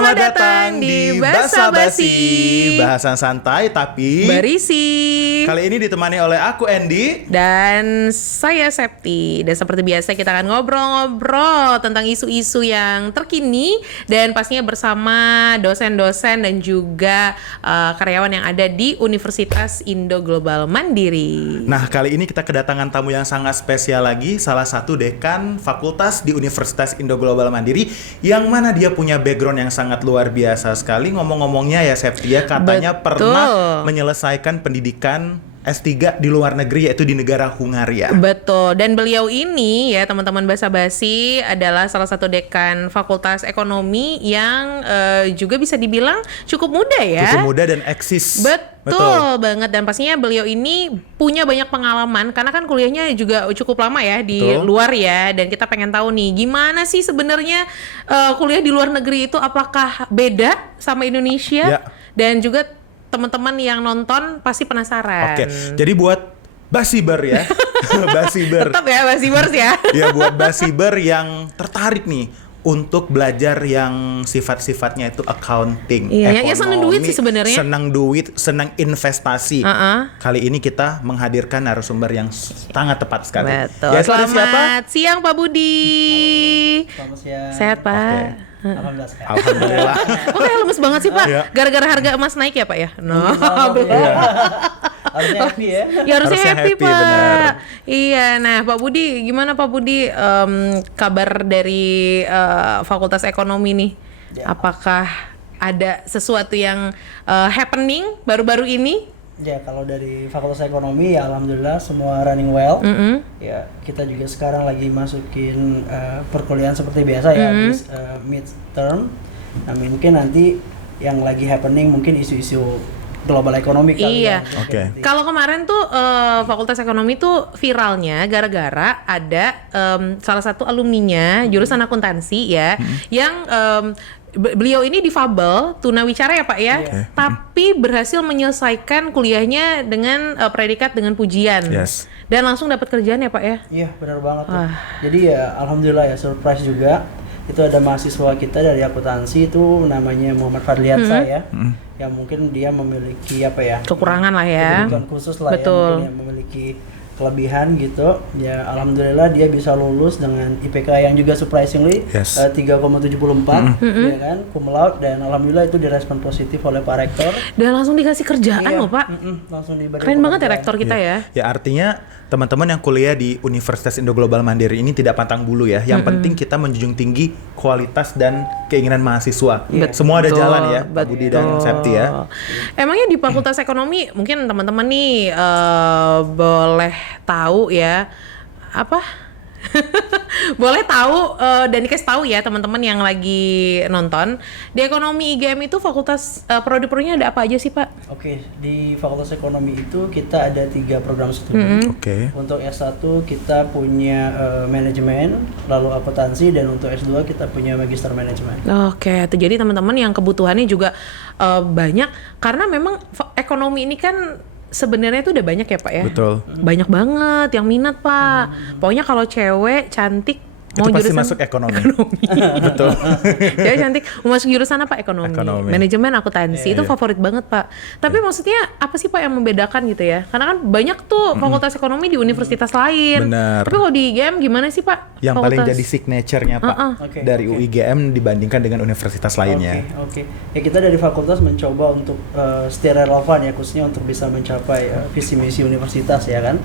Selamat datang di Basa Basi, bahasan santai tapi berisi. Kali ini ditemani oleh aku Andy dan saya Septi. Dan seperti biasa kita akan ngobrol-ngobrol tentang isu-isu yang terkini dan pastinya bersama dosen-dosen dan juga karyawan yang ada di Universitas Indo Global Mandiri. Nah, kali ini kita kedatangan tamu yang sangat spesial lagi, salah satu dekan fakultas di Universitas Indo Global Mandiri, yang mana dia punya background yang sangat luar biasa sekali. Ngomong-ngomongnya ya Septi ya, katanya Betul. pernah menyelesaikan pendidikan S3 di luar negeri, yaitu di negara Hungaria. Betul, dan beliau ini ya teman-teman Basa Basi adalah salah satu dekan Fakultas Ekonomi yang juga bisa dibilang cukup muda ya. Cukup muda dan eksis. Betul banget, dan pastinya beliau ini punya banyak pengalaman karena kan kuliahnya juga cukup lama ya di luar ya, dan kita pengen tahu nih gimana sih sebenarnya kuliah di luar negeri itu, apakah beda sama Indonesia Ya. Dan juga teman-teman yang nonton pasti penasaran. Oke, jadi buat Basiber ya, Basiber. Tetap ya Basibers ya. Ya, buat Basiber yang tertarik nih untuk belajar yang sifat-sifatnya itu accounting, Iya, ekonomi, ya senang duit sih sebenarnya. senang duit, senang investasi. Kali ini kita menghadirkan narasumber yang sangat tepat sekali. Betul. Ya, siapa? Selamat siang Pak Budi. Selamat siang. Sehat Pak. Oke. Alhamdulillah sehat. Alhamdulillah. Kok kayak lemes banget sih Pak? Iya. Gara-gara harga emas naik ya Pak ya? No. Harusnya happy ya. Ya harusnya happy Pak. benar. Iya, nah Pak Budi, gimana Pak Budi kabar dari Fakultas Ekonomi nih? Ya. Apakah ada sesuatu yang happening baru-baru ini? Ya, kalau dari Fakultas Ekonomi ya alhamdulillah semua running well. Ya, kita juga sekarang lagi masukin perkuliahan seperti biasa ya, habis midterm. Nah, mungkin nanti yang lagi happening mungkin isu-isu global ekonomi kali Iya. ya. Oke. Kalau kemarin tuh Fakultas Ekonomi tuh viralnya gara-gara ada salah satu alumninya jurusan akuntansi ya, yang beliau ini difabel, tunawicara ya Pak ya, tapi berhasil menyelesaikan kuliahnya dengan predikat dengan pujian. Yes. Dan langsung dapat kerjaan ya Pak ya. Iya, benar banget tuh. Jadi ya alhamdulillah ya, surprise juga. Itu ada mahasiswa kita dari akuntansi itu namanya Muhammad Fadliatsa ya. Yang mungkin dia memiliki apa ya? Kekurangan lah ya. Kebutuhan khusus lah Betul. ya, mungkin yang memiliki kelebihan gitu. Ya alhamdulillah dia bisa lulus dengan IPK yang juga surprisingly Yes. 3,74 ya kan, cum laude, dan alhamdulillah itu direspon positif oleh Pak Rektor. Dan langsung dikasih kerjaan Iya, loh Pak. langsung diberi Keren banget ya pekerjaan. rektor kita ya. Ya, artinya teman-teman yang kuliah di Universitas Indo Global Mandiri ini tidak pantang bulu ya. Yang penting kita menjunjung tinggi kualitas dan keinginan mahasiswa. Semua ada jalan ya, Pak Budi dan Septi ya. Emangnya di Fakultas Ekonomi mungkin teman-teman nih boleh tahu ya apa? Boleh tahu dan dikasih tahu ya teman-teman yang lagi nonton, di Ekonomi IGM itu fakultas prodi-prodinya ada apa aja sih Pak? Oke, di Fakultas Ekonomi itu kita ada 3 program studi. Oke. Untuk S1 kita punya manajemen, lalu akuntansi, dan untuk S2 kita punya magister manajemen. Oke, tuh jadi teman-teman yang kebutuhannya juga banyak, karena memang ekonomi ini kan sebenarnya itu udah banyak ya Pak ya. Betul. Banyak banget yang minat Pak. Pokoknya kalau cewek cantik Itu pasti masuk ekonomi. Betul. Cewek cantik mau masuk jurusan apa? Ekonomi. Manajemen, akuntansi itu favorit banget Pak. Tapi maksudnya apa sih Pak yang membedakan gitu ya? Karena kan banyak tuh fakultas ekonomi di universitas lain. Benar. Tapi kalau di IGM gimana sih Pak? Yang paling jadi signature-nya Pak Oke, dari UIGM dibandingkan dengan universitas lainnya. Oke. Ya, kita dari fakultas mencoba untuk stay relevan ya, khususnya untuk bisa mencapai visi misi universitas ya kan.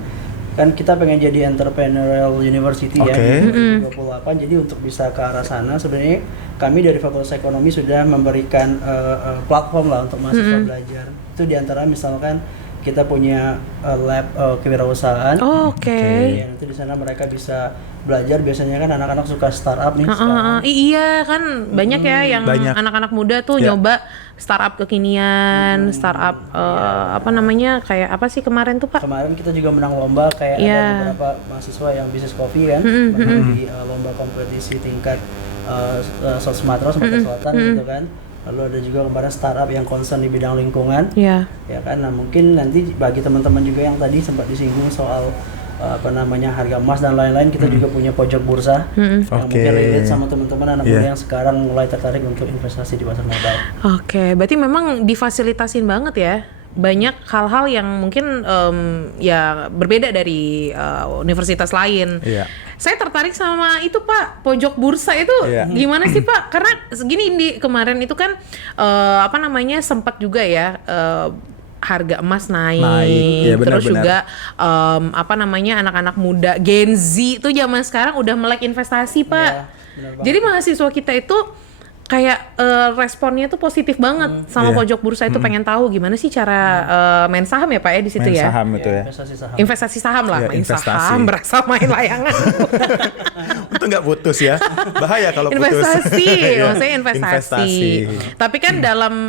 Kan kita pengen jadi entrepreneurial university ya di 2028. Jadi untuk bisa ke arah sana sebenarnya kami dari Fakultas Ekonomi sudah memberikan platform lah untuk mahasiswa belajar. Itu diantara misalkan kita punya lab kewirausahaan. Oke. Ya, nanti di sana mereka bisa belajar. Biasanya kan anak-anak suka startup nih sekarang. Iya kan banyak ya yang anak-anak muda tuh nyoba startup kekinian, startup apa namanya, kayak apa sih kemarin tuh Pak? Kemarin kita juga menang lomba kayak ada beberapa mahasiswa yang bisnis coffee kan, menang di lomba kompetisi tingkat South Sumatera Selatan gitu kan. Lalu ada juga kemarin startup yang concern di bidang lingkungan. Iya. Ya kan, nah mungkin nanti bagi teman-teman juga yang tadi sempat disinggung soal harga emas dan lain-lain. Kita juga punya pojok bursa yang mungkin relate sama teman-teman anak muda yang sekarang mulai tertarik untuk investasi di pasar modal. Oke, berarti memang difasilitasin banget ya. Banyak hal-hal yang mungkin ya berbeda dari universitas lain. Saya tertarik sama itu Pak, pojok bursa itu gimana sih Pak? Karena segini di kemarin itu kan sempat juga ya harga emas naik, terus juga anak-anak muda Gen Z tuh zaman sekarang udah melek investasi Pak. Jadi mahasiswa kita itu kayak responnya tuh positif banget sama pojok bursa itu, pengen tahu gimana sih cara main saham ya Pak ya di situ main ya. Saham itu ya. Investasi saham lah, main saham berasa main layangan. Itu nggak putus ya. Bahaya kalau putus. Investasi, maksudnya investasi. Tapi kan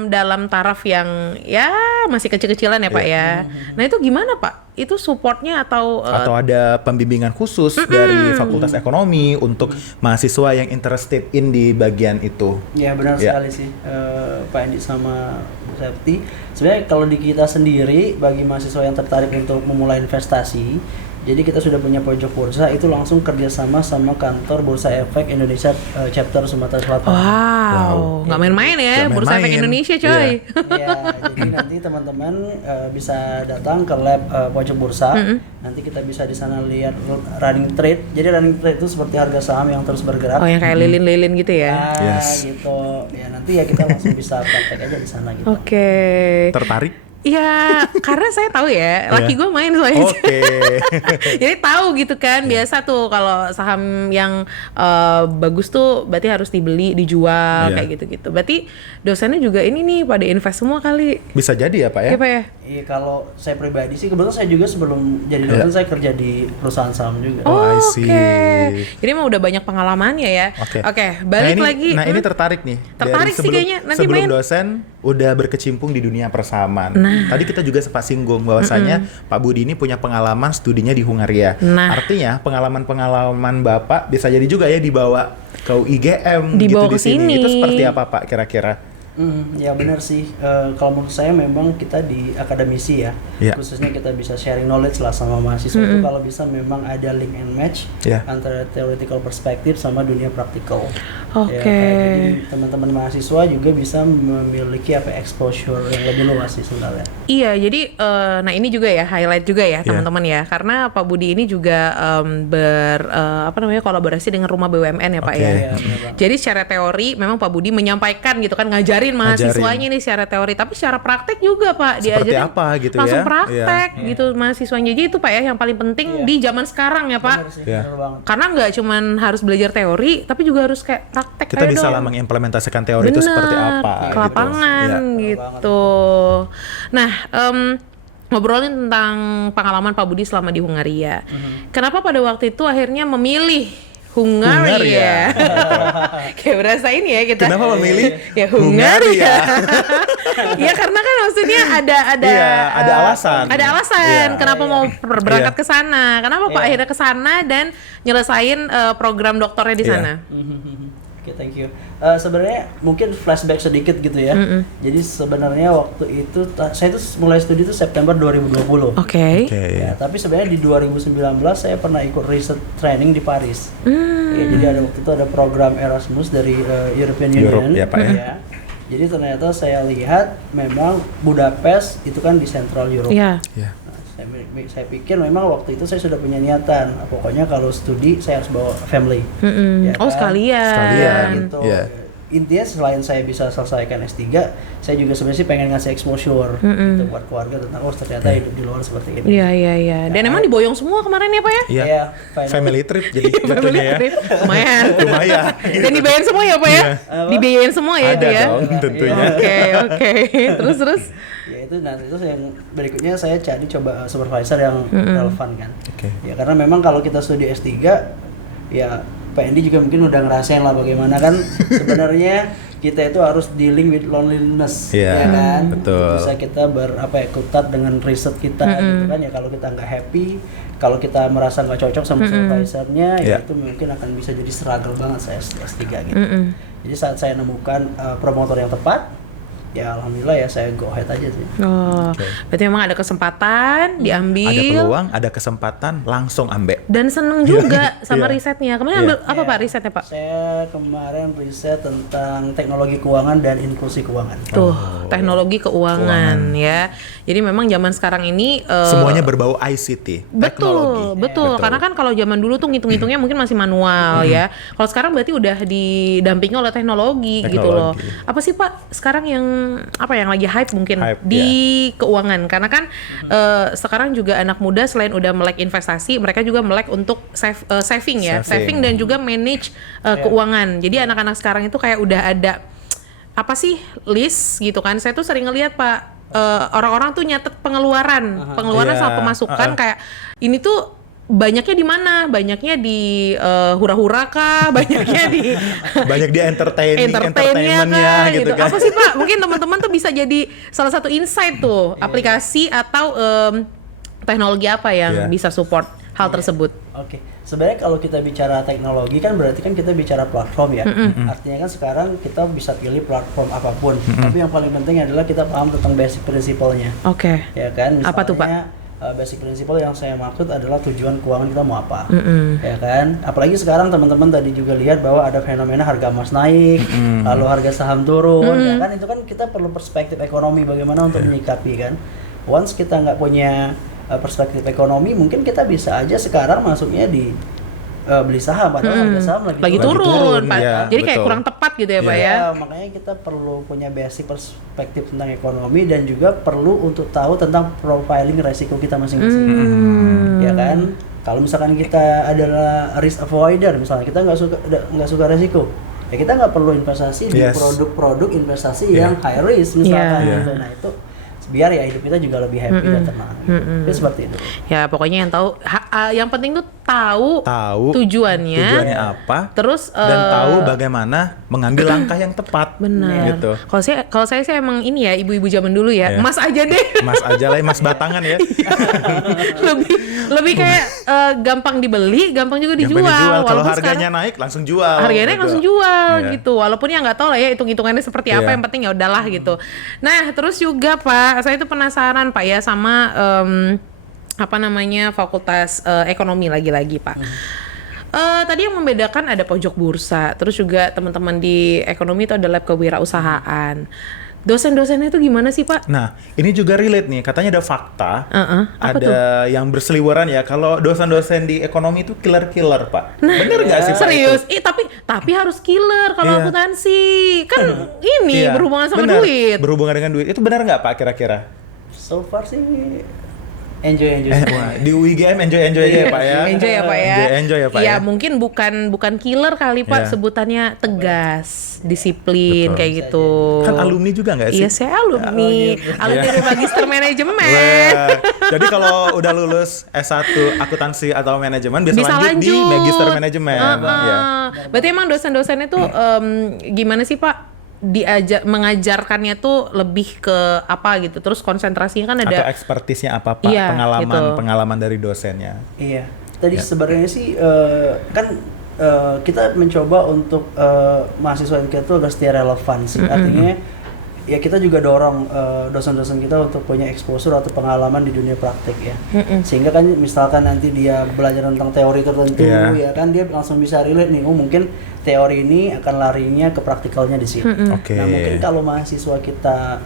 dalam taraf yang ya masih kecil-kecilan ya Pak ya. Nah itu gimana Pak? Itu supportnya atau ada pembimbingan khusus dari Fakultas Ekonomi untuk mahasiswa yang interested in di bagian itu. Ya benar sekali sih Pak Andi sama Bu Septi. Sebenarnya kalau di kita sendiri bagi mahasiswa yang tertarik untuk memulai investasi, jadi kita sudah punya pojok bursa itu langsung kerjasama sama kantor Bursa Efek Indonesia chapter Sumatera Selatan. Wow, nggak main-main ya Bursa Efek Indonesia coy. Iya, jadi nanti teman-teman bisa datang ke lab pojok bursa. Nanti kita bisa di sana lihat running trade. Jadi running trade itu seperti harga saham yang terus bergerak. Oh, yang kayak lilin-lilin gitu ya? Gitu. Ya nanti ya kita langsung bisa praktek aja di sana gitu. Oke. Tertarik? Iya, karena saya tahu ya, laki gue main soalnya. Jadi tahu gitu kan, biasa tuh kalau saham yang bagus tuh berarti harus dibeli, dijual kayak gitu-gitu. Berarti dosennya juga ini nih pada invest semua kali. Bisa jadi ya Pak ya? Iya Pak ya? Iya, kalau saya pribadi sih kebetulan saya juga sebelum jadi dosen saya kerja di perusahaan saham juga. I see. Jadi emang udah banyak pengalamannya ya. Oke, balik lagi. Nah ini tertarik nih. Tertarik sih kayaknya. Nanti sebelum dosen udah berkecimpung di dunia persahaman. Tadi kita juga sempat singgung bahwasanya Pak Budi ini punya pengalaman studinya di Hungaria. Artinya pengalaman Bapak bisa jadi juga ya dibawa ke UIGM dibawa gitu ke di sini. sini. Itu seperti apa Pak kira-kira? Ya benar sih, kalau menurut saya memang kita di akademisi ya, khususnya kita bisa sharing knowledge lah sama mahasiswa itu kalau bisa memang ada link and match antara theoretical perspective sama dunia praktikal. Jadi teman-teman mahasiswa juga bisa memiliki exposure yang lebih luas sih sebenarnya. Iya, jadi nah ini juga ya highlight juga ya teman-teman ya, karena Pak Budi ini juga kolaborasi dengan Rumah BUMN ya Pak ya. Jadi secara teori memang Pak Budi menyampaikan gitu kan, ngajarin mahasiswanya nih secara teori, tapi secara praktek juga Pak seperti diajarin apa gitu langsung ya? praktek gitu mahasiswanya. Jadi itu Pak ya yang paling penting di zaman sekarang ya Pak. Benar sih, benar banget. Karena nggak cuman harus belajar teori, tapi juga harus kayak praktek. Kita bisa lah mengimplementasikan teori itu seperti apa ke lapangan gitu. Nah, ngobrolin tentang pengalaman Pak Budi selama di Hungaria. Kenapa pada waktu itu akhirnya memilih Hungaria? Kayak berasa ini ya kita. Kenapa memilih Hungaria? Ya karena kan maksudnya ada alasan. Ada alasan kenapa mau berangkat ke sana. Kenapa Pak akhirnya ke sana dan nyelesain program doktornya di sana? Oke, thank you. Sebenarnya mungkin flashback sedikit gitu ya. Jadi sebenarnya waktu itu saya tuh mulai studi itu September 2020. Ya, tapi sebenarnya di 2019 saya pernah ikut research training di Paris. Ya, jadi waktu itu ada program Erasmus dari European Union. Ya, Pak, ya. Jadi ternyata saya lihat memang Budapest itu kan di Central Europe. Saya pikir memang waktu itu saya sudah punya niatan, pokoknya kalau studi saya harus bawa family. Ya kan? Sekalian. Gitu. Intinya selain saya bisa selesaikan S3, saya juga sebenarnya sih pengen ngasih exposure gitu buat keluarga tentang ternyata hidup di luar seperti ini. Iya. Dan emang diboyong semua kemarin ya Pak ya? Iya. Family trip jadi family trip. Lumayan. Dan dibayarin semua ya Pak ya? Dibayarin semua ya itu ya? Dong, tentunya. Oke. Terus? Ya itu yang berikutnya saya cari coba supervisor yang relevan kan. Ya karena memang kalau kita studi S3 ya Pak Andy juga mungkin udah ngerasain lah bagaimana kan sebenarnya kita itu harus dealing with loneliness, ya kan? Betul. Bisa kita kutat dengan riset kita gitu kan ya. Kalau kita nggak happy, kalau kita merasa nggak cocok sama supervisornya, ya itu mungkin akan bisa jadi struggle banget saya S3 gitu. Jadi saat saya nemukan promotor yang tepat, ya alhamdulillah ya saya go ahead aja sih. Oh, berarti memang ada kesempatan diambil. Ada peluang, ada kesempatan, langsung ambil. Dan seneng juga sama Iya. risetnya. Kemarin ambil apa Pak risetnya Pak? Saya kemarin riset tentang teknologi keuangan dan inklusi keuangan. Tuh, teknologi keuangan ya. Jadi memang zaman sekarang ini Semuanya berbau ICT, teknologi. Betul. Karena kan kalau zaman dulu tuh ngitung-ngitungnya mungkin masih manual ya. Kalau sekarang berarti udah didampingi oleh teknologi gitu loh. Apa sih Pak sekarang yang lagi hype mungkin di keuangan? Karena kan sekarang juga anak muda selain udah melek investasi, mereka juga melek untuk saving ya, saving dan juga manage keuangan. Jadi anak-anak sekarang itu kayak udah ada apa sih list gitu kan? Saya tuh sering ngeliat Pak. Orang-orang tuh nyatet pengeluaran sama pemasukan kayak ini tuh banyaknya di mana? Banyaknya di hura-hura kah? Banyaknya di banyak di entertainmentnya gitu kan. Apa sih Pak? Mungkin teman-teman tuh bisa jadi salah satu insight tuh aplikasi atau teknologi apa yang bisa support hal tersebut. Oke. Sebenarnya kalau kita bicara teknologi kan berarti kan kita bicara platform ya. Artinya kan sekarang kita bisa pilih platform apapun. Tapi yang paling penting adalah kita paham tentang basic principle-nya. Oke. Ya kan? Misalnya, apa tuh Pak? Basic principle yang saya maksud adalah tujuan keuangan kita mau apa. Ya kan? Apalagi sekarang teman-teman tadi juga lihat bahwa ada fenomena harga emas naik, lalu harga saham turun, ya kan? Itu kan kita perlu perspektif ekonomi bagaimana untuk menyikapi kan. Once kita nggak punya perspektif ekonomi, mungkin kita bisa aja sekarang masuknya di beli saham padahal harga saham lagi turun Pak. Ya, jadi kayak kurang tepat gitu ya Pak ya. Makanya kita perlu punya basic perspektif tentang ekonomi dan juga perlu untuk tahu tentang profiling resiko kita masing-masing. Ya kan? Kalau misalkan kita adalah risk avoider, misalnya kita nggak suka resiko, ya kita nggak perlu investasi di produk-produk investasi yang high risk misalkan gitu. Nah itu biar ya hidup kita juga lebih happy dan tenang. Itu seperti itu. Ya pokoknya yang tahu yang penting tuh tahu tujuannya apa, terus dan tahu bagaimana mengambil langkah yang tepat. Benar. Gitu. Kalau saya sih emang ini ya ibu-ibu zaman dulu ya, emas aja deh. Emas aja lah, emas batangan ya. lebih kayak gampang dibeli, gampang juga dijual. Kalau harganya naik langsung jual. Harganya naik langsung jual gitu. Walaupun ya nggak tahu lah ya hitung-hitungannya seperti apa, yang penting ya udahlah gitu. Nah terus juga Pak, saya itu penasaran Pak ya sama Fakultas Ekonomi lagi-lagi Pak. Tadi yang membedakan ada pojok bursa, terus juga teman-teman di ekonomi itu ada lab kewirausahaan. Dosen-dosennya itu gimana sih Pak? Nah, ini juga relate nih. Katanya ada fakta, apa ada tuh? yang berseliweran ya. Kalau dosen-dosen di ekonomi itu killer-killer Pak. Nah, bener nggak sih Pak? Serius? Itu? Tapi harus killer kalau akuntansi. Kan ini berhubungan sama duit. Berhubungan dengan duit. Itu benar nggak Pak kira-kira? So far sih enjoy semua. Di UIGM enjoy aja ya Pak ya. Enjoy ya Pak ya. Enjoy ya Pak ya. Ya mungkin bukan killer kali Pak, sebutannya tegas, disiplin kayak gitu. Kan alumni juga nggak sih? Iya, saya alumni dari Magister Manajemen. Jadi kalau udah lulus S1 akuntansi atau manajemen bisa lanjut di Magister Manajemen. Berarti emang dosen-dosennya tuh gimana sih Pak? Mengajarkannya tuh lebih ke apa gitu, terus konsentrasinya kan ada atau ekspertisnya apa Pak, pengalaman dari dosennya. Iya, tadi sebenarnya sih kan kita mencoba untuk mahasiswa kita tuh agar setia relevan sih. Artinya ya kita juga dorong dosen-dosen kita untuk punya exposure atau pengalaman di dunia praktik ya. Sehingga kan misalkan nanti dia belajar tentang teori tertentu ya kan dia langsung bisa relate nih, mungkin teori ini akan larinya ke praktikalnya di sini. Nah mungkin kalau mahasiswa kita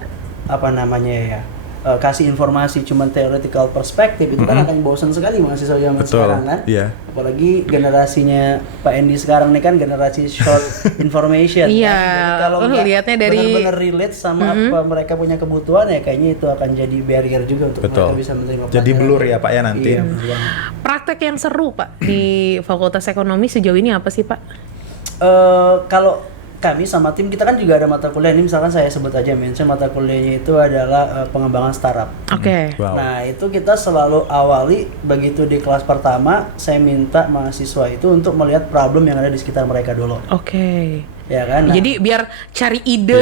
kasih informasi cuma theoretical perspektif itu kan akan bosan sekali mahasiswa zaman sekarang kan. Apalagi generasinya Pak Endi sekarang nih kan generasi short information. Kalau lihatnya dari benar-benar relate sama apa mereka punya kebutuhan ya kayaknya itu akan jadi barrier juga untuk mereka bisa menerima pelajaran. Jadi blur ya Pak ya nanti. Praktek yang seru Pak di Fakultas Ekonomi sejauh ini apa sih Pak? Kalau kami sama tim kita kan juga ada mata kuliah ini, misalkan saya sebut aja mention mata kuliahnya itu adalah pengembangan startup. Nah itu kita selalu awali begitu di kelas pertama saya minta mahasiswa itu untuk melihat problem yang ada di sekitar mereka dulu. Ya kan? Nah, jadi biar cari ide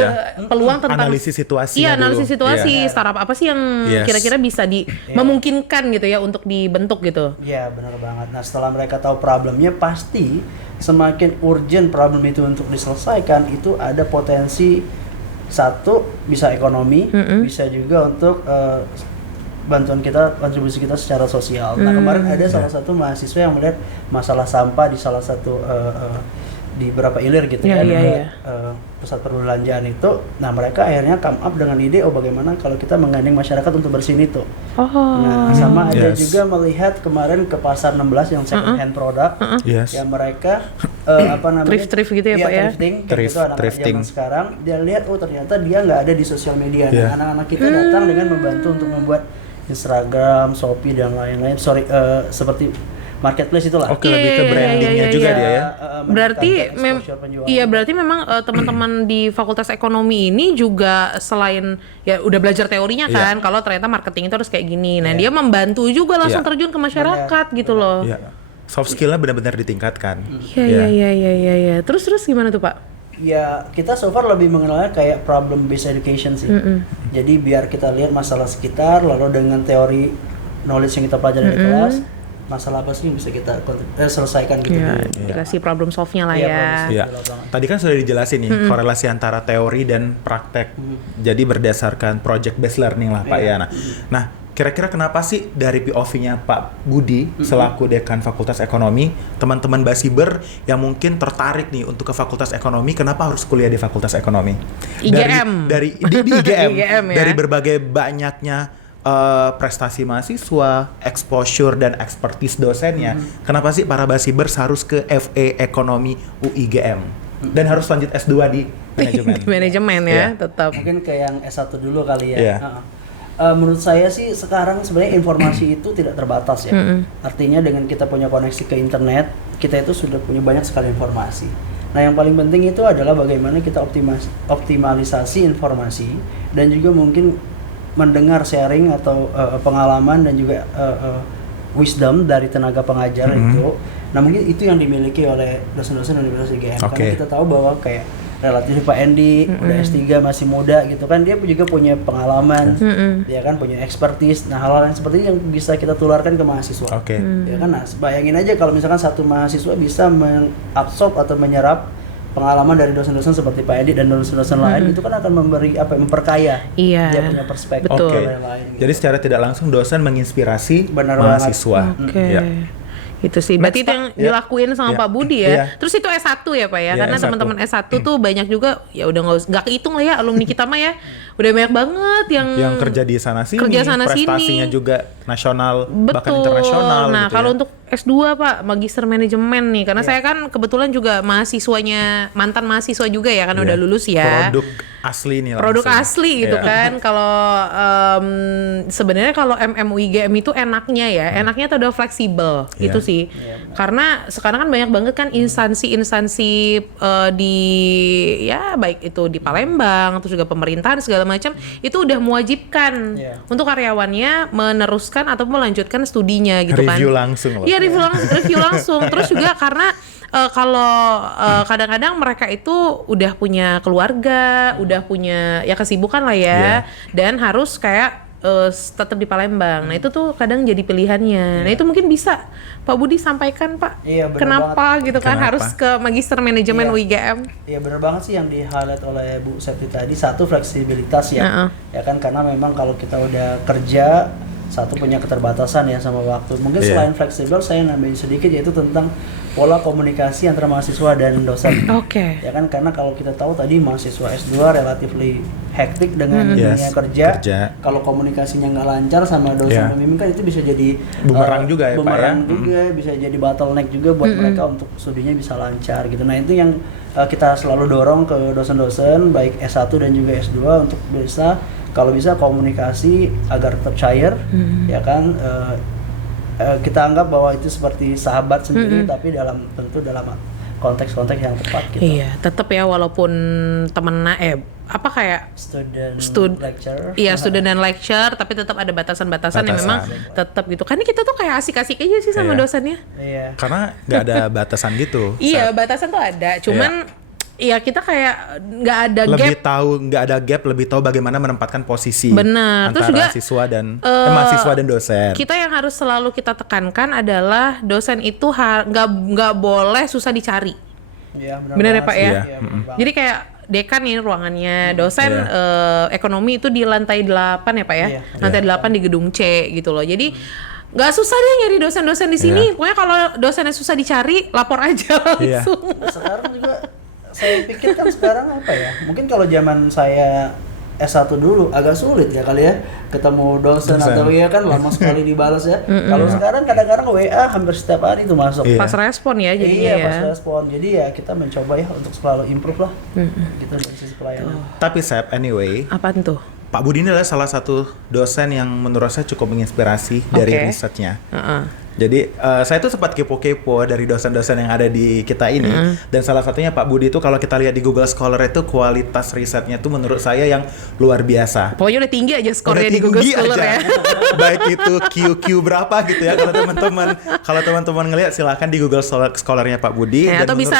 peluang tentang analisis situasi. Iya, analisis situasi startup apa sih yang kira-kira bisa memungkinkan gitu ya untuk dibentuk gitu. Iya, benar banget. Nah, setelah mereka tahu problemnya pasti semakin urgent problem itu untuk diselesaikan, itu ada potensi satu bisa ekonomi, bisa juga untuk bantuan kita, kontribusi kita secara sosial. Nah kemarin ada salah satu mahasiswa yang melihat masalah sampah di salah satu di beberapa ilir gitu pusat perbelanjaan itu. Nah mereka akhirnya come up dengan ide, bagaimana kalau kita menggandeng masyarakat untuk bersihin itu. Nah sama ada juga melihat kemarin ke pasar 16 yang second hand product, yang mereka thrift gitu ya Pak ya? Thrifting, itu anak-anak zaman sekarang, dia lihat ternyata dia nggak ada di sosial media. Nah anak-anak kita datang dengan membantu untuk membuat Instagram, Shopee dan lain-lain. Seperti marketplace itulah. Oke, lebih ke brandingnya juga dia ya. Berarti memang teman-teman di Fakultas Ekonomi ini juga selain ya udah belajar teorinya kan, kalau ternyata marketing itu harus kayak gini. Nah, dia membantu juga langsung terjun ke masyarakat gitu loh. Soft skill-nya benar-benar ditingkatkan. Iya. Terus gimana tuh, Pak? Ya kita so far lebih mengenalnya kayak problem based education sih. Jadi biar kita lihat masalah sekitar, lalu dengan teori knowledge yang kita pelajari di kelas, masalah apa sih yang bisa kita selesaikan gitu. Dikasih problem solve-nya lah ya. Tadi kan sudah dijelasin nih korelasi antara teori dan praktek. Jadi berdasarkan project based learning lah Pak ya. Nah, kira-kira kenapa sih dari POV-nya Pak Budi selaku Dekan Fakultas Ekonomi, teman-teman Basiber yang mungkin tertarik nih untuk ke Fakultas Ekonomi, kenapa harus kuliah di Fakultas Ekonomi? IGM. Di IGM, IGM ya? Dari berbagai banyaknya prestasi mahasiswa, exposure dan expertise dosennya, kenapa sih para Basiber harus ke FE Ekonomi UIGM? Dan harus lanjut S2 di manajemen. Manajemen ya, tetap. Mungkin ke yang S1 dulu kali ya. Menurut saya sih sekarang sebenarnya informasi itu tidak terbatas ya. Artinya dengan kita punya koneksi ke internet, kita itu sudah punya banyak sekali informasi. Nah yang paling penting itu adalah bagaimana kita optimalisasi informasi dan juga mungkin mendengar sharing atau pengalaman dan juga wisdom dari tenaga pengajar itu. Nah mungkin itu yang dimiliki oleh dosen-dosen Universitas IGM. Karena kita tahu bahwa kayak relatif Pak Endi udah S3 masih muda gitu kan, dia juga punya pengalaman, dia kan punya expertise. Nah hal-hal yang seperti ini yang bisa kita tularkan ke mahasiswa. Ya kan, nah bayangin aja kalau misalkan satu mahasiswa bisa mengabsorb atau menyerap pengalaman dari dosen-dosen seperti Pak Endi dan dosen-dosen lain, itu kan akan memberi memperkaya dia punya perspektif dan lain-lain. Jadi secara tidak langsung dosen menginspirasi mahasiswa. Itu sih, berarti itu yang dilakuin sama Pak Budi ya. Terus itu S1 ya Pak ya, karena teman-teman S1 tuh banyak juga, ya udah nggak kehitung lah ya alumni kita mah ya. Udah banyak banget yang kerja di sana sini, prestasinya juga nasional, bahkan internasional. Nah gitu kalau untuk S2 Pak, Magister Manajemen nih, karena saya kan kebetulan juga mahasiswanya, mantan mahasiswa juga ya, kan udah lulus ya. Produk asli nih langsung. Produk asli gitu kan. Kalau sebenarnya kalau MMUIGM itu enaknya tuh udah fleksibel gitu sih. Karena sekarang kan banyak banget kan instansi-instansi di ya baik itu di Palembang, terus juga pemerintahan segala macam itu udah mewajibkan untuk karyawannya meneruskan atau melanjutkan studinya gitu kan. Review langsung loh. Iya, review langsung. Terus juga karena kalau kadang-kadang mereka itu udah punya keluarga, udah punya ya kesibukan lah ya, dan harus kayak tetap di Palembang. Nah itu tuh kadang jadi pilihannya. Nah itu mungkin bisa Pak Budi sampaikan Pak. Kenapa banget. Gitu kan harus ke Magister Manajemen UIGM? Iya benar banget sih yang di-highlight oleh Bu Septi tadi. Satu, fleksibilitas ya. Ya kan, karena memang kalau kita udah kerja, satu punya keterbatasan ya sama waktu. Mungkin selain fleksibel, saya nambahin sedikit yaitu tentang pola komunikasi antara mahasiswa dan dosen. Ya kan, karena kalau kita tahu tadi mahasiswa S2 relatively hektik dengan dunia kerja. Kalau komunikasinya nggak lancar sama dosen pembimbing kan itu bisa jadi bumerang juga ya Pak ya. Juga bisa jadi bottleneck juga buat mereka untuk studinya bisa lancar gitu. Nah itu yang kita selalu dorong ke dosen-dosen baik S1 dan juga S2 untuk bisa kalau bisa komunikasi agar tetap cair, ya kan. Kita anggap bahwa itu seperti sahabat sendiri, tapi tentu dalam konteks-konteks yang tepat gitu. Iya, tetap ya walaupun temennya kayak student lecture. Iya, student dan lecture, tapi tetap ada batasan-batasan yang memang tetap gitu. Karena kita tuh kayak asik-asik aja sih sama dosennya. Iya. Karena nggak ada batasan gitu. Iya, batasan tuh ada, cuman ya kita kayak nggak ada gap. Lebih tahu bagaimana menempatkan posisi antara mahasiswa dan dosen. Kita yang harus selalu kita tekankan adalah dosen itu nggak boleh susah dicari. Ya, benar ya Pak ya. Jadi kayak dekan nih ruangannya, dosen ekonomi itu di lantai 8 ya Pak ya, Iya. lantai 8 di gedung C gitu loh. Jadi nggak susah deh nyari dosen-dosen di sini. Pokoknya kalau dosennya susah dicari, lapor aja langsung. Sekarang juga saya pikir kan sekarang apa ya? Mungkin kalau zaman saya S1 dulu agak sulit ya kali ya ketemu dosen atau ya kan lama sekali dibalas ya. Kalau sekarang kadang-kadang WA hampir setiap hari itu masuk. Pas respon ya jadinya Iya, ya. pas respon. Jadi ya kita mencoba ya untuk selalu improve lah. Gitu dari sisi pelayanan. Tapi Sep, anyway, Apaan tuh? Pak Budi ini adalah salah satu dosen yang menurut saya cukup menginspirasi dari Oke. risetnya. Heeh. Jadi saya tuh sempat kepo-kepo dari dosen-dosen yang ada di kita ini, dan salah satunya Pak Budi itu kalau kita lihat di Google Scholar itu kualitas risetnya tuh menurut saya yang luar biasa. Pokoknya udah tinggi aja skornya Udah di Google tinggi Scholar aja. ya. Baik itu QQ berapa gitu ya kalau teman-teman ngelihat silakan di Google Scholar-nya Pak Budi. Ya, Dan atau bisa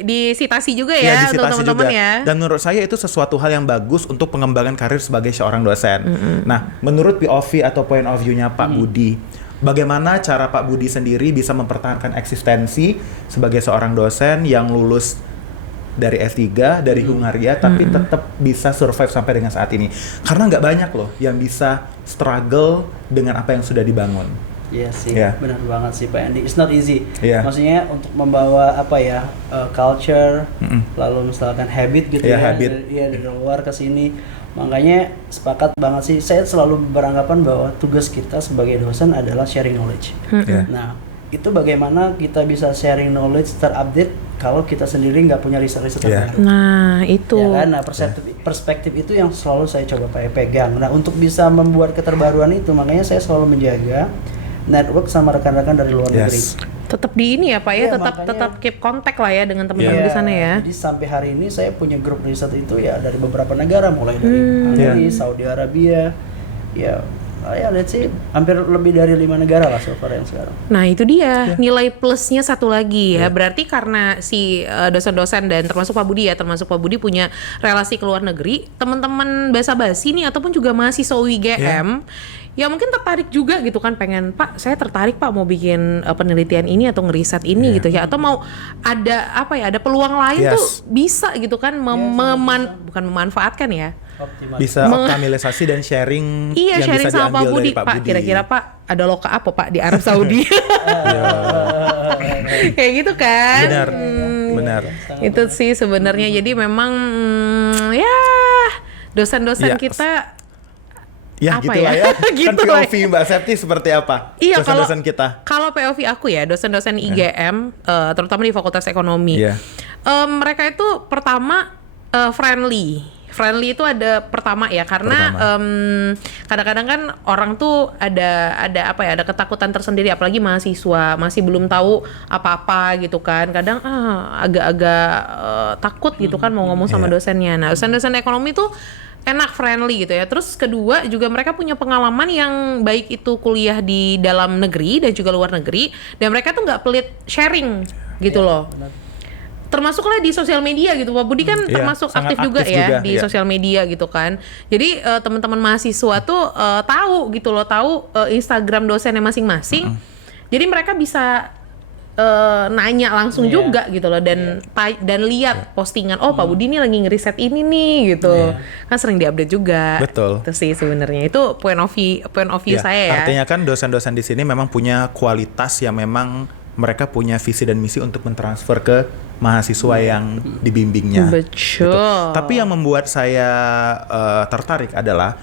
disitasi juga ya untuk disitasi teman-teman juga. ya. Dan menurut saya itu sesuatu hal yang bagus untuk pengembangan karir sebagai seorang dosen. Nah, menurut POV atau point of view-nya Pak Budi, bagaimana cara Pak Budi sendiri bisa mempertahankan eksistensi sebagai seorang dosen yang lulus dari S3, dari Hungaria, tapi tetap bisa survive sampai dengan saat ini? Karena nggak banyak loh yang bisa struggle dengan apa yang sudah dibangun. Iya sih, Iya. benar banget sih Pak Andi. It's not easy. Iya. Maksudnya untuk membawa apa ya culture, lalu misalkan habit gitu Iya, ya, habit. dari luar ke sini. Makanya sepakat banget sih. Saya selalu beranggapan bahwa tugas kita sebagai dosen adalah sharing knowledge. Iya. Nah, itu bagaimana kita bisa sharing knowledge terupdate kalau kita sendiri nggak punya riset-riset Iya. terbaru. Nah, itu. Ya kan? Nah, perspektif itu yang selalu saya coba pegang. Nah, untuk bisa membuat keterbaruan itu, makanya saya selalu menjaga network sama rekan-rekan dari luar negeri. Tetap di ini ya Pak ya, Iya, tetap makanya- tetap keep kontak lah ya dengan teman-teman Iya, di sana ya. Jadi sampai hari ini saya punya grup riset itu ya dari beberapa negara, mulai dari Hungary, Saudi Arabia, ya let's see, hampir lebih dari 5 negara lah so far yang sekarang. Nah itu dia nilai plusnya satu lagi ya. Berarti karena si dosen-dosen dan termasuk Pak Budi ya, termasuk Pak Budi punya relasi ke luar negeri, teman-teman basa-basi nih ataupun juga mahasiswa UIGM ya mungkin tertarik juga gitu kan, pengen Pak saya tertarik Pak mau bikin penelitian ini atau ngeriset ini gitu ya, atau mau ada apa ya, ada peluang lain tuh bisa gitu kan bukan memanfaatkan ya, Optimal. Bisa optimalisasi dan sharing iya yang sharing bisa sama Pak diambil Budi dari Pak Pak, Budi. kira-kira Pak ada loka apa Pak di Arab Saudi kayak gitu kan. Benar, benar. Itu sih sebenarnya. Jadi memang ya dosen-dosen Ya, kita Ya apa gitulah ya? ya. Gitu Kan lah. POV Mbak Septi seperti apa? Iya, Dosen-dosen kita. Kalau POV aku ya, dosen-dosen IGM, terutama di Fakultas Ekonomi, Iya. mereka itu pertama friendly. Friendly itu ada pertama ya, karena kadang-kadang kan orang tuh ada apa ya, ada ketakutan tersendiri, apalagi mahasiswa masih belum tahu apa-apa gitu kan. Kadang agak-agak takut gitu kan mau ngomong sama dosennya. Nah, dosen-dosen ekonomi tuh enak, friendly gitu ya. Terus kedua juga mereka punya pengalaman yang baik itu kuliah di dalam negeri dan juga luar negeri, dan mereka tuh nggak pelit sharing gitu loh. Termasuklah di sosial media gitu, Pak Budi kan Iya, termasuk sangat aktif juga aktif ya juga, di iya. sosial media gitu kan. Jadi teman-teman mahasiswa tuh tahu gitu loh, tahu Instagram dosennya masing-masing. Jadi mereka bisa nanya langsung juga gitu loh, dan lihat postingan, oh Pak Budi ini lagi ngeriset ini nih gitu. Kan sering diupdate juga. Betul. Itu sih sebenarnya. Itu point of view saya ya. Artinya kan dosen-dosen di sini memang punya kualitas yang memang mereka punya visi dan misi untuk mentransfer ke mahasiswa yang dibimbingnya. Betul. Gitu. Tapi yang membuat saya tertarik adalah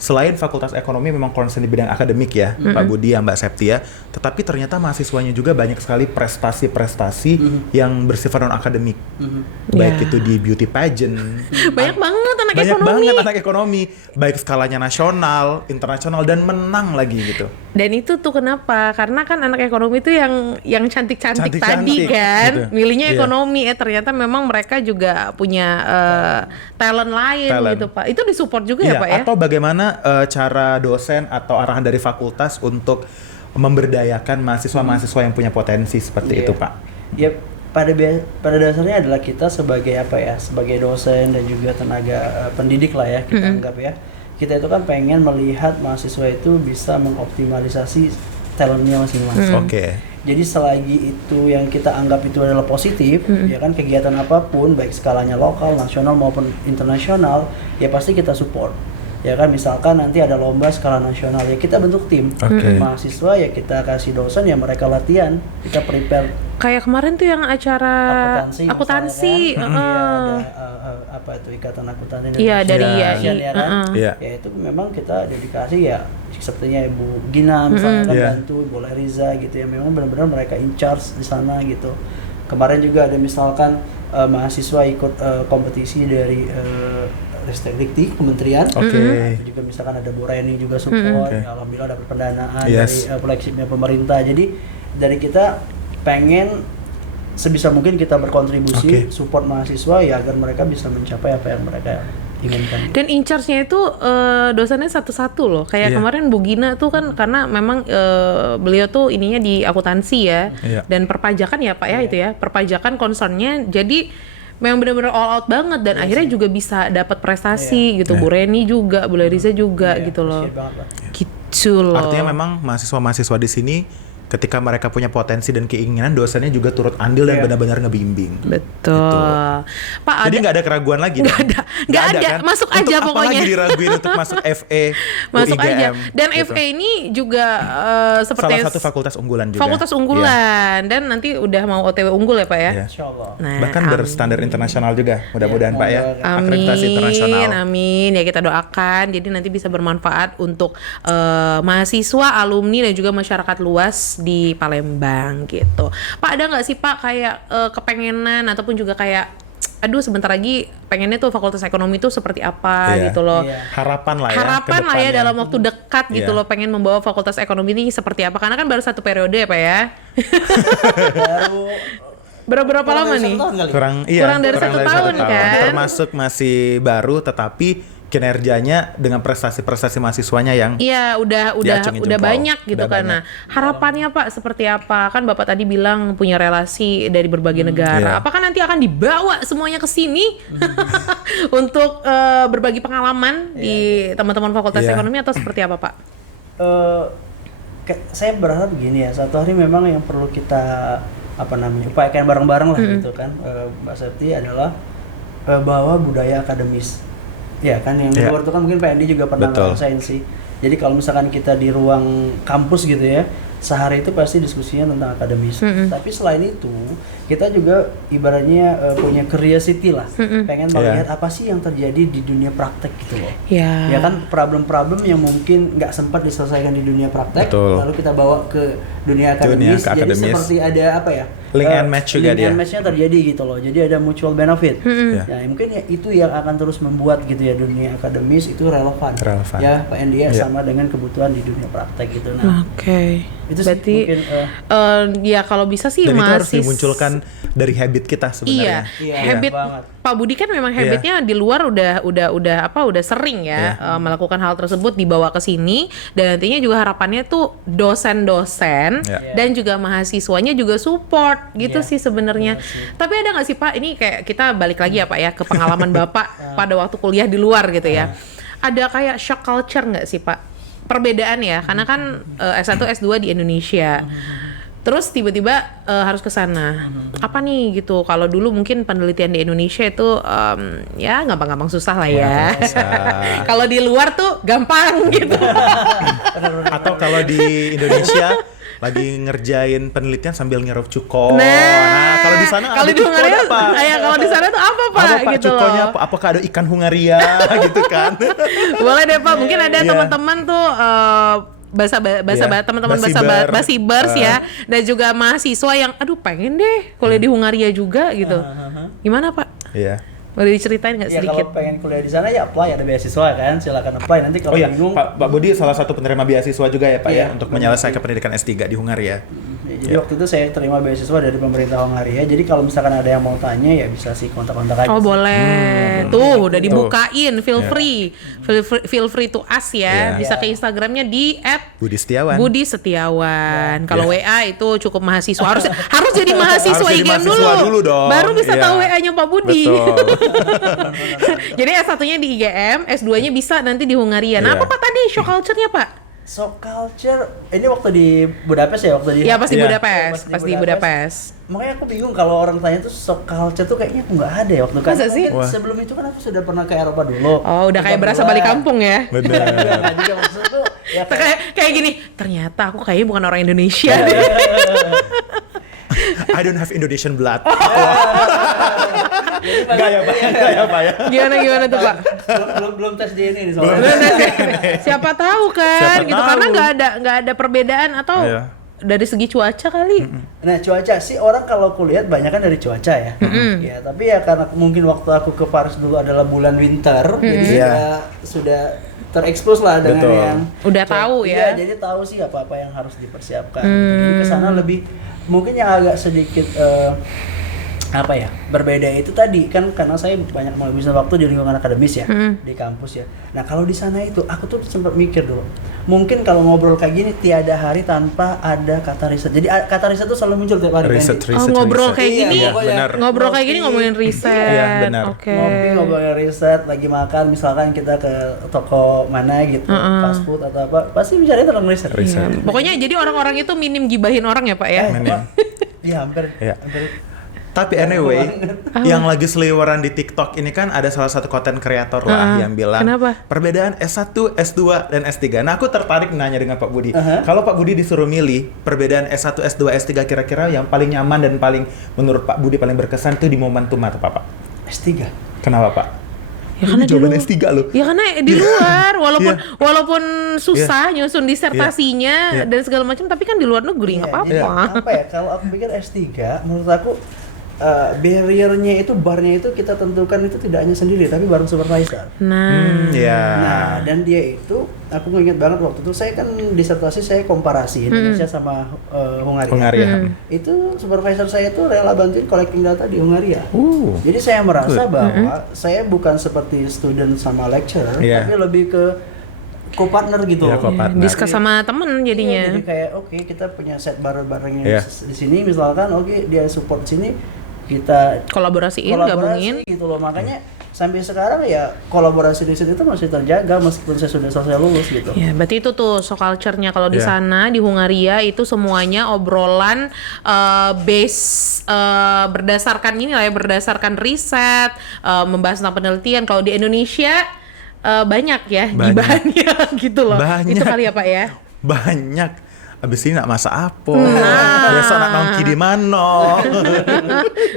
selain Fakultas Ekonomi memang concern di bidang akademik ya, Pak Budi ya, Mbak Septi ya, tetapi ternyata mahasiswanya juga banyak sekali prestasi-prestasi yang bersifat non akademik, baik Ya. itu di beauty pageant, Banyak banget anak banyak ekonomi. banget anak ekonomi, baik skalanya nasional, internasional, dan menang lagi gitu. Dan itu tuh kenapa? Karena kan anak ekonomi itu yang cantik-cantik tadi Cantik-cantik, kan, gitu. milihnya Iya. ekonomi. Ternyata memang mereka juga punya talent lain Talent. gitu Pak. Itu disupport juga ya Iya, Pak ya? atau bagaimana cara dosen atau arahan dari fakultas untuk memberdayakan mahasiswa-mahasiswa yang punya potensi seperti Iya. itu, Pak? Ya pada dasarnya adalah kita sebagai apa ya, sebagai dosen dan juga tenaga pendidik lah ya kita anggap ya. Kita itu kan pengen melihat mahasiswa itu bisa mengoptimalisasi talentnya masing-masing. Oke. Jadi selagi itu yang kita anggap itu adalah positif, ya kan, kegiatan apapun baik skalanya lokal, nasional maupun internasional, ya pasti kita support. Ya kan, misalkan nanti ada lomba skala nasional, ya kita bentuk tim mahasiswa, ya kita kasih dosen, ya mereka latihan, kita prepare. Kayak kemarin tuh yang acara akuntansi, kan? Ada apa itu ikatan akuntan Indonesia, Iya, dari ya kan, Iya. ya itu memang kita dedikasi, ya sepertinya Ibu Gina misalnya kan bantu, Ibu Riza gitu ya, memang benar-benar mereka in charge di sana gitu. Kemarin juga ada misalkan mahasiswa ikut kompetisi dari Ristek-Dikti Kementerian. Itu juga misalkan ada Bu Reni juga support, ya, alhamdulillah dapat pendanaan dari flagshipnya pemerintah. Jadi dari kita pengen sebisa mungkin kita berkontribusi support mahasiswa, ya agar mereka bisa mencapai apa yang mereka inginkan. Dan in charge-nya itu dosennya satu-satu loh. Kayak kemarin Bu Gina tuh kan, karena memang beliau tuh ininya di akuntansi ya, dan perpajakan ya Pak ya, itu ya, perpajakan concernnya. Jadi memang benar-benar all out banget, dan akhirnya juga bisa dapat prestasi gitu. Bu Reni juga, Bu Riza juga gitu loh. Gitu loh. Artinya memang mahasiswa-mahasiswa di sini ketika mereka punya potensi dan keinginan, dosennya juga turut andil dan benar-benar ngebimbing. Betul. Gitu. Pak, jadi nggak ada keraguan lagi. Nggak ada. Kan? Masuk untuk aja apa pokoknya. Lagi diraguin untuk masuk FE, masuk UIGM, aja. Dan gitu. FE ini juga seperti salah satu fakultas unggulan juga. Fakultas unggulan, dan nanti udah mau OTW unggul ya Pak ya. Insyaallah. Nah, bahkan berstandar internasional juga, mudah-mudahan Pak ya. Akreditasi internasional. Amin. Ya kita doakan. Jadi nanti bisa bermanfaat untuk mahasiswa, alumni, dan juga masyarakat luas di Palembang gitu. Pak, ada nggak sih Pak kayak kepengenan ataupun juga kayak aduh sebentar lagi pengennya tuh fakultas ekonomi tuh seperti apa gitu loh. Harapan lah ya. Harapan lah ya dalam waktu dekat gitu loh, pengen membawa fakultas ekonomi ini seperti apa, karena kan baru 1 periode ya Pak ya. Berapa lama nih? Kurang dari satu tahun kan. Termasuk masih baru, tetapi kinerjanya dengan prestasi-prestasi mahasiswanya yang udah banyak gitu kan. Nah, harapannya Pak seperti apa? Kan Bapak tadi bilang punya relasi dari berbagai negara. Apakah nanti akan dibawa semuanya ke sini untuk berbagi pengalaman di teman-teman Fakultas Ekonomi, atau seperti apa Pak? Saya berharap begini ya, satu hari memang yang perlu kita upayakan bareng-bareng lah gitu kan, Mbak Septi, adalah bawa budaya akademis. Ya kan, yang di luar itu kan mungkin Pak Andi juga pernah ngerasain sih. Jadi kalau misalkan kita di ruang kampus gitu ya, sehari itu pasti diskusinya tentang akademis. Tapi selain itu, kita juga ibaratnya punya curiosity lah. Pengen melihat apa sih yang terjadi di dunia praktek gitu loh. Ya kan, problem-problem yang mungkin nggak sempat diselesaikan di dunia praktek, lalu kita bawa ke dunia akademis. Jadi seperti ada apa ya? Link and match juga dia. Link and match-nya terjadi gitu loh. Jadi ada mutual benefit. Nah, mungkin ya itu yang akan terus membuat gitu ya dunia akademis itu relevan. Ya, Pak Andi sama dengan kebutuhan di dunia praktek gitu. Nah, itu berarti sih mungkin ya kalau bisa sih dan masih itu harus dimunculkan dari habit kita sebenarnya. Habit Pak Budi kan memang habitnya di luar udah sering ya melakukan hal tersebut, dibawa ke sini, dan nantinya juga harapannya tuh dosen-dosen dan juga mahasiswanya juga support gitu sih sebenarnya. Tapi ada nggak sih Pak, ini kayak kita balik lagi ya Pak ya ke pengalaman Bapak pada waktu kuliah di luar gitu ya. Ada kayak shock culture nggak sih Pak? Perbedaan ya, karena kan S1, S2 di Indonesia. Terus tiba-tiba harus ke sana. Apa nih gitu? Kalau dulu mungkin penelitian di Indonesia itu ya gampang-gampang susah lah ya. Kalau di luar tuh gampang gitu. Atau kalau di Indonesia lagi ngerjain penelitian sambil ngerup cuko. Nah, kalau di sana kalau di Hungaria, kalau di sana tuh apa Pak? Apa Pak gitu cukonya? loh. Apakah ada ikan Hungaria gitu kan? Boleh deh Pak, mungkin ada teman-teman tuh teman-teman basibers ya, dan juga mahasiswa yang aduh pengen deh kuliah di Hungaria juga gitu. Gimana Pak? Iya. Boleh diceritain nggak sedikit? Kalau pengen kuliah di sana ya apply, ada beasiswa kan, silakan apply. Nanti kalau bingung, Pak Budi salah satu penerima beasiswa juga ya Pak ya untuk menyelesaikan pendidikan S3 di Hungaria. Jadi waktu itu saya terima beasiswa dari pemerintah Hungaria. Jadi kalau misalkan ada yang mau tanya ya bisa sih kontak-kontak aja. Oh boleh, tuh udah dibukain, feel free to ask ya. Bisa ke Instagramnya di @Budi Setiawan. Kalau WA itu cukup mahasiswa, harus jadi mahasiswa IGM dulu dong. Baru bisa tahu WA-nya Pak Budi. Betul. Jadi S1-nya di IGM, S2-nya bisa nanti di Hungaria. Nah, apa Pak tadi shock culture-nya Pak? Shock culture ini waktu di Budapest ya, waktu di Iya, pas di Iya. Budapest, pas di Budapest. Makanya aku bingung kalau orang tanya tuh shock culture tuh kayaknya aku nggak ada ya waktu kan. Masa sih? Mungkin Wah. sebelum itu kan aku sudah pernah ke Eropa dulu. Oh, udah kayak berasa Kebetulan. balik kampung ya. Bener. Nah, juga maksud tuh ya Kayak gini, ternyata aku kayaknya bukan orang Indonesia deh. I don't have Indonesian blood. Enggak ya, Pak. Enggak ya, Pak ya. Gimana tuh, Pak? Belum tes DNA nih Belum soalnya. Siapa tahu kan Siapa gitu tahu. karena nggak ada perbedaan atau Iya. dari segi cuaca kali. Nah, cuaca sih orang kalau kulihat banyak kan dari cuaca ya. Ya, tapi ya karena mungkin waktu aku ke Paris dulu adalah bulan winter, jadi Iya. ya sudah terekspos lah dengan Betul. yang Udah tahu ya. Iya, jadi tahu sih apa-apa yang harus dipersiapkan. Jadi ke sana lebih mungkin yang agak sedikit apa ya berbeda itu tadi kan karena saya banyak menghabiskan waktu di lingkungan akademis ya di kampus ya. Nah kalau di sana itu aku tuh sempat mikir dulu mungkin kalau ngobrol kayak gini tiada hari tanpa ada kata riset. Jadi kata riset tuh selalu muncul tiap hari. Riset, Andy. riset. Ngobrol riset. kayak Iya, gini, Iya, pokoknya benar. ngobrol kayak gini ngopi. ngomongin riset. Iya, benar. Oke. Ngopi ngobrolin riset lagi makan misalkan kita ke toko mana gitu fast food atau apa pasti bicara tentang riset. Riset. Iya. Pokoknya jadi orang-orang itu minim gibahin orang ya, Pak ya. Minim. Iya hampir. Iya. hampir. Tapi anyway, yang lagi seliweran di TikTok ini kan ada salah satu konten kreator lah yang bilang Kenapa? perbedaan S1, S2, dan S3. Nah, aku tertarik nanya dengan Pak Budi. Kalau Pak Budi disuruh milih perbedaan S1, S2, S3 kira-kira yang paling nyaman dan paling menurut Pak Budi paling berkesan itu di momentum apa, Pak? S3. Kenapa, Pak? Ya karena Ini jawaban di S3 loh. Ya karena di luar walaupun susah nyusun Iya. disertasinya dan segala macam tapi kan di luar negeri nggak Jadi apa-apa. apa ya kalau aku pikir S3 menurut aku barrier-nya itu barnya itu kita tentukan itu tidak hanya sendiri tapi bareng supervisor. Nah, Ya. Nah, dan dia itu aku ingat banget waktu itu saya kan disertasi saya komparasi Indonesia sama Hungaria. Hungaria. Itu supervisor saya itu rela bantuin collecting data di Hungaria. Jadi saya merasa Good. bahwa saya bukan seperti student sama lecturer Iya. tapi lebih ke co-partner gitu. Iya, loh. co-partner. diskus sama temen Iya, jadinya. jadi kayak oke kita punya set bareng-bareng Iya. di sini misalkan oke dia support sini kita Kolaborasiin, gabungin. gitu loh makanya sampai sekarang ya kolaborasi di sini itu masih terjaga meskipun saya sudah selesai lulus gitu. Ya, berarti itu tuh so culture-nya kalau di Iya. sana di Hungaria itu semuanya obrolan base berdasarkan ini lah ya, berdasarkan riset, membahas tentang penelitian. Kalau di Indonesia banyak ya Banyak. gibahannya gitu loh. Banyak. Itu kali ya, Pak ya. Banyak. Abis ini nak masak apa? Besok nak nongki di mana?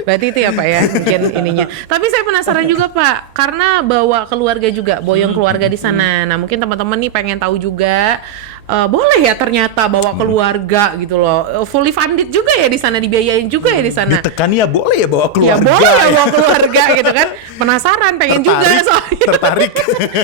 Berarti itu ya Pak ya mungkin ininya. Tapi saya penasaran juga Pak, karena bawa keluarga juga, boyong keluarga di sana. Nah mungkin teman-teman nih pengen tahu juga, boleh ya ternyata bawa keluarga gitu loh, fully funded juga ya di sana, dibiayain juga ya di sana. Ditekan ya boleh ya bawa Ya keluarga. boleh ya bawa keluarga gitu kan. Penasaran, pengen juga soalnya. Tertarik.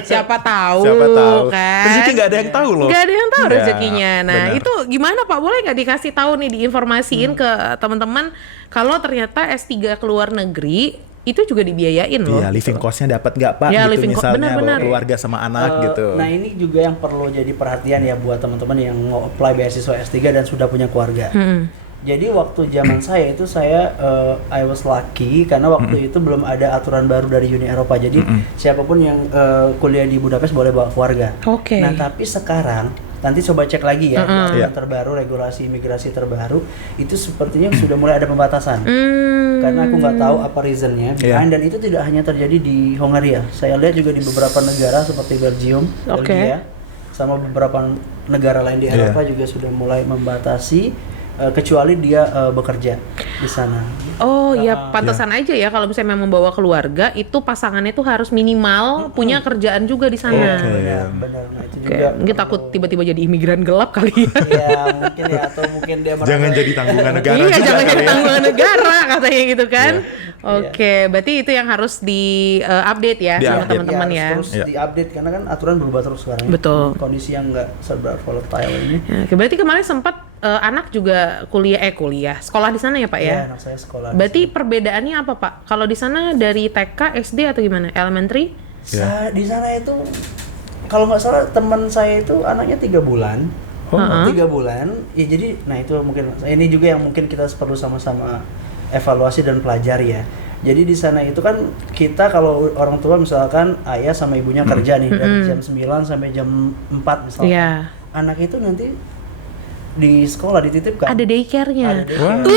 Siapa tahu, Siapa tahu. kan. Rezeki nggak ada yang tahu loh. Nggak ada yang tahu Ya, rezekinya. Nah benar. itu gimana Pak? Boleh nggak dikasih tahu nih, diinformasiin ke teman-teman kalau ternyata S3 ke luar negeri itu juga dibiayain loh. Iya, living cost-nya dapat nggak Pak? Ya, gitu living cost, misalnya benar-benar. bawa keluarga sama anak gitu. Nah ini juga yang perlu jadi perhatian ya buat teman-teman yang mau apply beasiswa S3 dan sudah punya keluarga. Jadi waktu zaman saya itu saya I was lucky karena waktu itu belum ada aturan baru dari Uni Eropa. Jadi siapapun yang kuliah di Budapest boleh bawa keluarga. Oke. Nah tapi sekarang nanti coba cek lagi ya aturan Iya. terbaru, regulasi imigrasi terbaru itu sepertinya sudah mulai ada pembatasan. Hmm. Karena aku nggak tahu apa reasonnya. Iya. Dan itu tidak hanya terjadi di Hongaria. Saya lihat juga di beberapa negara seperti Belgium, Oke. Belgia, sama beberapa negara lain di Iya. Eropa juga sudah mulai membatasi kecuali dia bekerja di sana. Oh ya pantesan aja ya kalau misalnya memang membawa keluarga itu pasangannya tuh harus minimal punya kerjaan juga di sana. Oke. Benar. Nah itu Oke, juga mungkin takut tiba-tiba jadi imigran gelap kali ya. ya mungkin ya atau mungkin dia merasa- Jangan jadi tanggungan negara. Iya, juga jangan kali jadi ya. tanggungan negara katanya gitu kan. Iya. Oke, berarti itu yang harus di update ya sama Di-update. teman-teman harus ya. terus Iya. diupdate karena kan aturan berubah terus sekarang. Betul. Kondisi yang nggak serba volatile ini. Ya, oke, berarti kemarin sempat anak juga kuliah sekolah di sana ya Pak ya? Ya, anak saya sekolah. Berarti perbedaannya apa Pak? Kalau di sana dari TK, SD atau gimana? Elementary? Di sana itu kalau nggak salah teman saya itu anaknya 3 bulan. 3 bulan. Ya jadi nah itu mungkin ini juga yang mungkin kita perlu sama-sama evaluasi dan pelajari ya. Jadi di sana itu kan kita kalau orang tua misalkan ayah sama ibunya kerja nih dari jam 9 sampai jam 4 misalkan. Iya. anak itu nanti di sekolah dititipkan. Ada daycare-nya. Ada daycare. Wah, Itu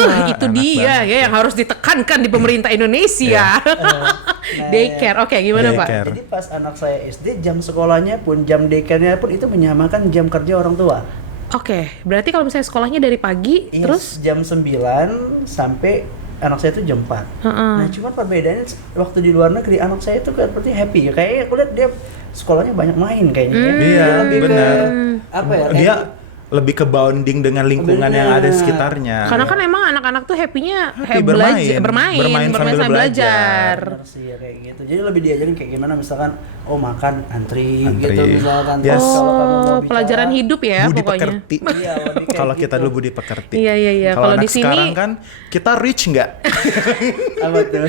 enak dia banget ya yang harus ditekankan di pemerintah Indonesia. Daycare. Oke, gimana Pak? Daycare. Jadi pas anak saya SD, jam sekolahnya pun, jam daycare-nya pun itu menyamakan jam kerja orang tua. Oke, berarti kalau misalnya sekolahnya dari pagi, Yes, terus jam 9 sampai anak saya itu jam 4. Heeh. Nah, cuma perbedaannya waktu di luar negeri anak saya itu seperti happy. Kayaknya aku lihat dia sekolahnya banyak main kayaknya. ya. Iya, Dia lebih ke benar. apa ya? Dia lebih ke bonding dengan lingkungan yang ada di sekitarnya. karena kan emang anak-anak tuh happy-nya Happy bermain, bermain sambil sambil belajar. Benar sih ya kayak gitu. Jadi lebih diajarin kayak gimana misalkan makan antri. Antri. Gitu misalkan. Yes. Terus kalau kamu mau Oh, bicara, pelajaran hidup ya Budi pokoknya. pekerti. Iya, lebih kayak Kalau kita gitu. dulu budi pekerti. Iya. Kalau Kalau anak di sini sekarang kan kita rich nggak? apa tuh?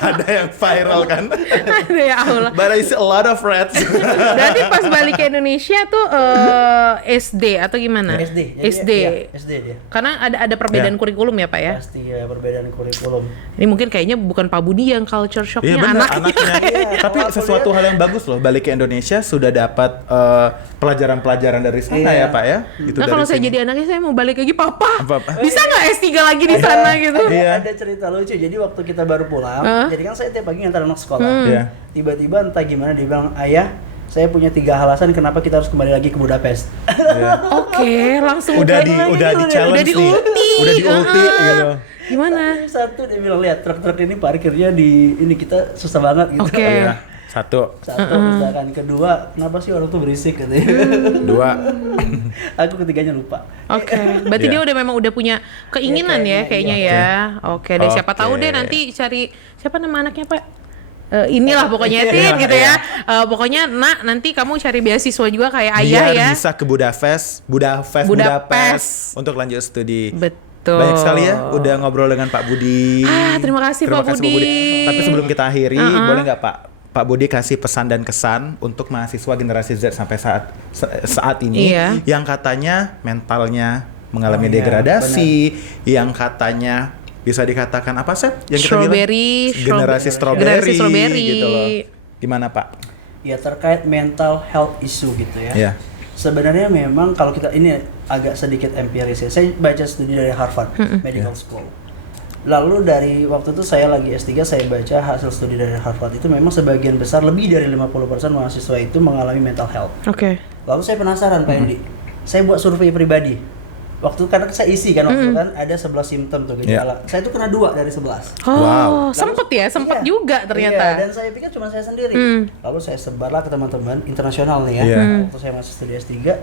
Ada yang viral kan? ada ya Allah. But I see a lot of rats. Berarti pas balik ke Indonesia tuh SD atau gimana? SD. Jadi SD. Iya, SD dia. Karena ada perbedaan Ya. kurikulum ya Pak ya. Pasti ya perbedaan kurikulum. Ini mungkin kayaknya bukan Pak Budi yang culture Iya shocknya benar anaknya. anaknya. Tapi Kalau aku sesuatu lihat- hal yang bagus loh. Balik ke Indonesia sudah dapat pelajaran-pelajaran dari sana Iya. ya Pak ya. Itu Nah dari kalau saya sini. jadi anaknya saya mau balik lagi Papa. Apa? Bisa nggak S3 lagi di sana gitu? Iya. Ada cerita lucu. Jadi waktu kita baru pulang, jadi kan saya tiap pagi ngantar anak sekolah. Iya. Tiba-tiba entah gimana dia bilang, "Ayah, saya punya 3 alasan kenapa kita harus kembali lagi ke Budapest." Iya. Oke, langsung Udah balik lagi di tuh, challenge udah di nih. ulti. Udah di ulti Heeh. gitu. Gimana? Satu dia bilang, "Lihat truk-truk ini parkirnya di ini kita susah banget gitu." Oke. Iya. Satu, Satu misalkan, kedua, kenapa sih orang tuh berisik katanya. dua. Aku ketiganya lupa. Oke, berarti Iya. dia udah punya keinginan ya Iya, kayaknya iya. ya. Oke, deh siapa Oke. tahu deh nanti cari siapa nama anaknya Pak? Inilah pokoknya Tin Iya, gitu iya. ya. Pokoknya Nak nanti kamu cari beasiswa juga kayak ayah Biar ya. bisa ke Budapest Budapest. untuk lanjut studi. Betul. Banyak sekali ya udah ngobrol dengan Pak Budi. Terima kasih, Pak Budi. Tapi sebelum kita akhiri, boleh nggak Pak Budi kasih pesan dan kesan untuk mahasiswa generasi Z sampai saat ini Iya. yang katanya mentalnya mengalami Oh, iya, degradasi, yang katanya bisa dikatakan apa sih? Yang kita bilang generasi Generasi strawberry. gitu loh. Gimana Pak? Ya terkait mental health issue gitu ya. Ya. Sebenarnya memang kalau kita ini agak sedikit empiris ya. Saya baca studi dari Harvard Medical School. Lalu dari waktu itu saya lagi S3, saya baca hasil studi dari Harvard itu memang sebagian besar lebih dari 50% mahasiswa itu mengalami mental health. Oke. Lalu saya penasaran Pak Yudi. Saya buat survei pribadi. Waktu karena saya isi kan waktu kan ada 11 simptom tuh gejala. Saya tuh kena 2 dari 11. Oh, Wow. sempet ya, sempet Iya. juga ternyata. Iya, dan saya pikir cuma saya sendiri. Lalu saya sebarlah ke teman-teman internasional nih ya. Iya. Waktu saya masih studi S3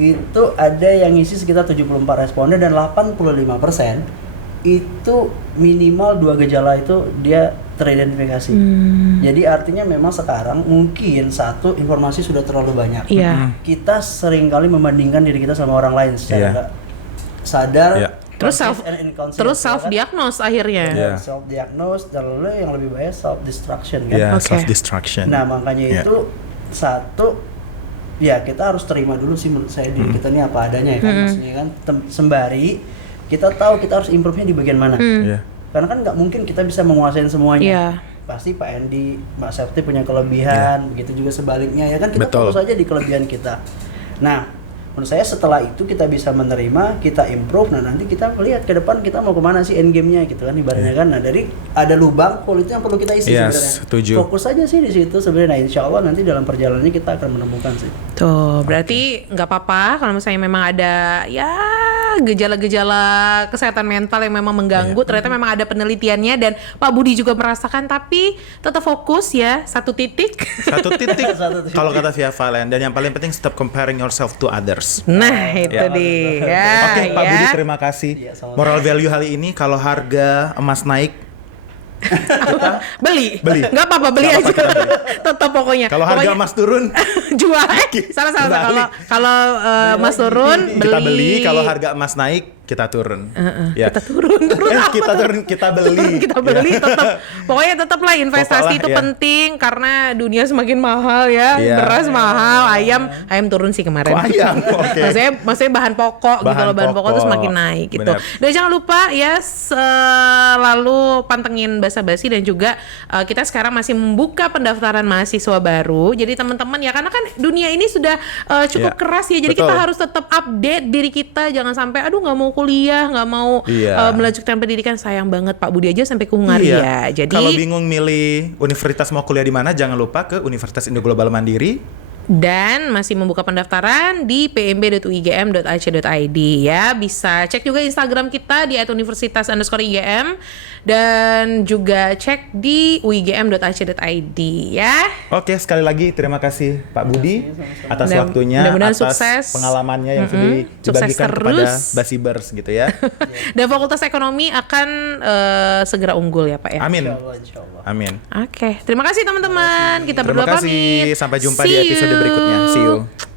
itu ada yang ngisi sekitar 74 responden dan 85% itu minimal 2 gejala itu dia teridentifikasi. Jadi artinya memang sekarang mungkin satu informasi sudah terlalu banyak. Iya. Kita seringkali membandingkan diri kita sama orang lain secara Iya. nggak sadar. Iya. Terus conscious and inconscious, terus ya self kan? diagnose akhirnya. Iya. Self diagnose dan lalu yang lebih bahaya self destruction kan. Ya, Oke. self destruction. Nah makanya Iya. itu satu ya kita harus terima dulu sih menurut saya diri kita ini apa adanya ya kan maksudnya kan sembari kita tahu kita harus improve-nya di bagian mana. Iya. Karena kan nggak mungkin kita bisa menguasain semuanya. Iya. Pasti Pak Endi, Mbak Septi punya kelebihan, begitu juga sebaliknya ya kan kita Betul. fokus aja di kelebihan kita. Nah, menurut saya setelah itu kita bisa menerima, kita improve, nah nanti kita lihat ke depan kita mau kemana sih end game-nya gitu kan ibaratnya kan. Nah dari ada lubang, hole itu yang perlu kita isi Yes, sebenarnya. setuju. Fokus aja sih di situ sebenarnya. Nah, insya Allah nanti dalam perjalanannya kita akan menemukan sih. Tuh, berarti nggak apa-apa kalau misalnya memang ada ya gejala-gejala kesehatan mental yang memang mengganggu. Ternyata memang ada penelitiannya dan Pak Budi juga merasakan, tapi tetap fokus ya, satu titik. Satu titik. Satu titik. Kalau kata Via Valen, dan yang paling penting stop comparing yourself to others. Nah, itu Ya. dia. Oke, Pak ya. Budi terima kasih. Iya, sama-sama. Moral value kali ini kalau harga emas naik, Beli. Beli. Nggak apa-apa, beli Nggak aja. apa-apa, kita beli. Tetap pokoknya. kalau harga Pokoknya emas turun, jual. Salah. Balik. Kalau emas turun, kita beli. Kalau harga emas naik, kita turun. Ya. Kita turun apa kita tuh? turun, kita beli. Kita beli Ya. tetap. Pokoknya tetap lah investasi Pokoknya, itu ya. penting karena dunia semakin mahal ya. Iya. Beras mahal, ayam turun sih kemarin. Kok ayam? Oke. Maksudnya bahan pokok gitu Bahan loh, bahan pokok tuh pokok. semakin naik gitu. Benar. Dan jangan lupa ya selalu pantengin Basa-Basi dan juga kita sekarang masih membuka pendaftaran mahasiswa baru. Jadi teman-teman ya karena kan dunia ini sudah cukup Iya. keras ya. Jadi Betul. kita harus tetap update diri kita, jangan sampai aduh nggak mau kuliah, nggak mau Iya. melanjutkan pendidikan. Sayang banget Pak Budi aja sampai ke Hungaria. Iya. Jadi Kalau bingung milih universitas mau kuliah di mana, jangan lupa ke Universitas Indo Global Mandiri. dan masih membuka pendaftaran di pmb.uigm.ac.id ya. Bisa cek juga Instagram kita di @universitas_igm dan juga cek di uigm.ac.id ya. Oke, sekali lagi terima kasih Pak Budi atas Mudah- waktunya, mudah-mudahan atas sukses. pengalamannya yang sudah Sukses dibagikan kepada terus. Basibers gitu ya. Dan Fakultas Ekonomi akan segera unggul ya Pak ya. Amin. Insya Allah. Amin. Oke, terima kasih teman-teman. Kita Terima berdua kasih. pamit. Sampai jumpa di See episode you. berikutnya. See you.